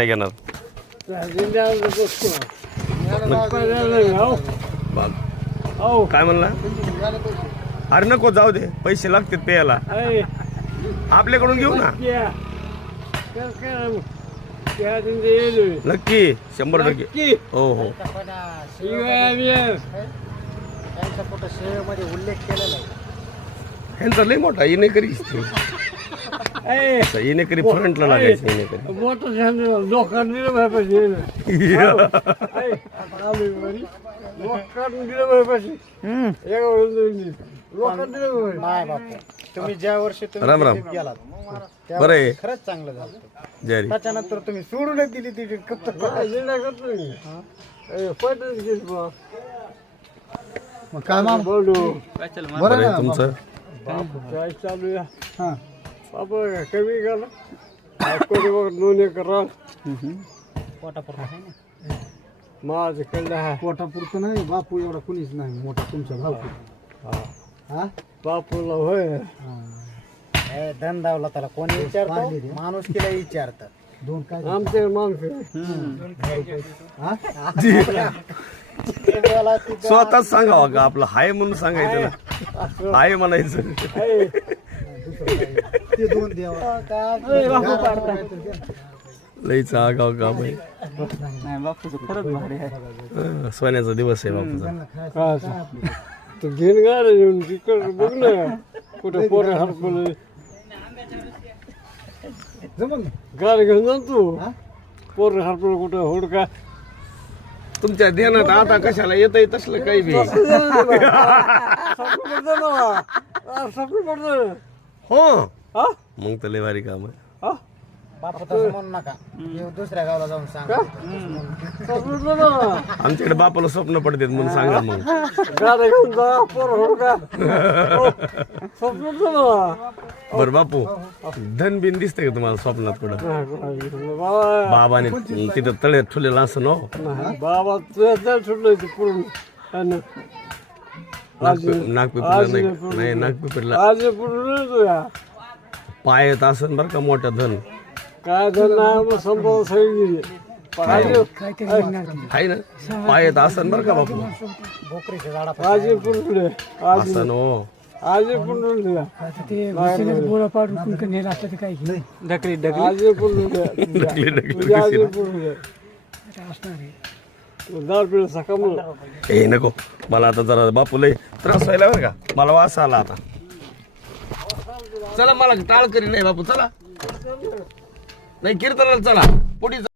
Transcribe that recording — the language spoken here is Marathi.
नाही घेणार काय म्हणला? अरे नको जाऊ दे, पैसे लागतात प्यायला. आपल्याकडून घेऊ ना. नक्की 100%. हो हो उल्लेख केलेला ह्यांचा लय मोठा येणेकरी येणेकरी फ्रंटला लागायचं. येणेकरी लोकांनी तुम्ही ज्या वर्षी राम राम. गेलात बरं आहे. खरंच चांगलं झालं. जरी त्याच्यानंतर तुम्ही सोडूनच दिली ती काय मामा बोलू बरं आहे तुमचं. काय चालू या बाबा कमी गेला कोणी बघ 2 एकर पोटापुरता आहे ना. माझं कळलं आहे. पोटापुरतं नाही बापू एवढा कुणीच नाही मोठा तुमचा भाऊ. हा बापूला होय धंदावला त्याला कोणी विचारतो माणूस केला विचारत दोन काय आमचे माणसं स्वतःच सांगावं का आपलं हाय म्हणून सांगायचं ना. हाय म्हणायचं. ते दोन देवा लईच आगाव का बाई. बापूचं खरंच भारी आहे. सोन्याचा दिवस आहे बापूचा. तू घेऊन गाडी येऊन तिकडे बघ ना कुठे पोरं हरपले. गाडी घेऊन जा तू. पोरं हरपले कुठं हुडका. तुमच्या ध्यानात आता कशाला येतंय तसलं काही बी. हो मग तर लय भारी काम आहे. बापू तसं म्हणू नका दुसऱ्या गावाला जाऊन सांगा. आमच्याकडे बापाला स्वप्न पडतात म्हणून सांगा. मग गाडी घेऊन जा पोरं हुडका. बरं बापू धन बिन दिसतंय का तुम्हाला स्वप्नात कुठं? बाबाने तिथं तळ्यात ठेवलेलं असं नो. बाबा तुझ्या सुटलं ते पूर्ण नागपिपरीला नाही नागपिपरीला आज पूर्ण तुझ्या पायात असन बरं का मोठं धन. काय झालं संभव सांगितले आहे ना. पायात असन बरं का बापू. भोकरीच्या झाडा आज पूर्ण असं हो. आज पूर्ण बोला पाडून नेला असतं ते काही ढकली आज पूर्ण आज पूर्ण दार पिढ सकाळ ए नको मला आता जरा बापू लय त्रास व्हायला बरं का. मला वास आला आता. चला मला टाळ करी नाही बापू. चला नाही कीर्तनाला चला पुढे.